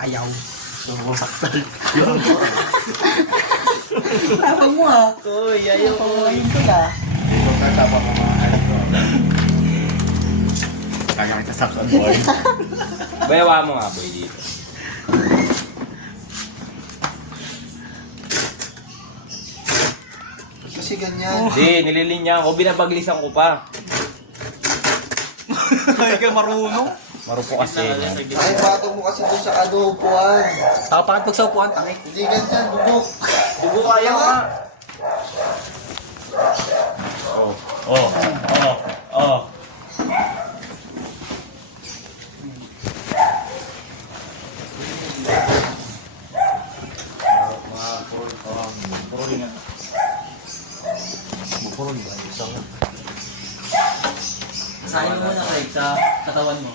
Ayaw. Sumusaktal. Tapang mo ah. Uy, ayaw ko. Ayun ko na. Hindi ko katapang ang mga ano ko. Kaya kita saktan, boy. Bayawa mo nga, boy, dito. Kasi ganyan. Hindi, nililinya ko. Binabaglisan ko pa. Ay ka marunong. Marupok kasi yan. Ay, bato mo kasi doon sa ano, upuan. Tapang pag sa upuan, tangay. Hindi ganyan, bubok. Dugo kaya ka. Oh. Sayang mo na Craig sa katawan mo.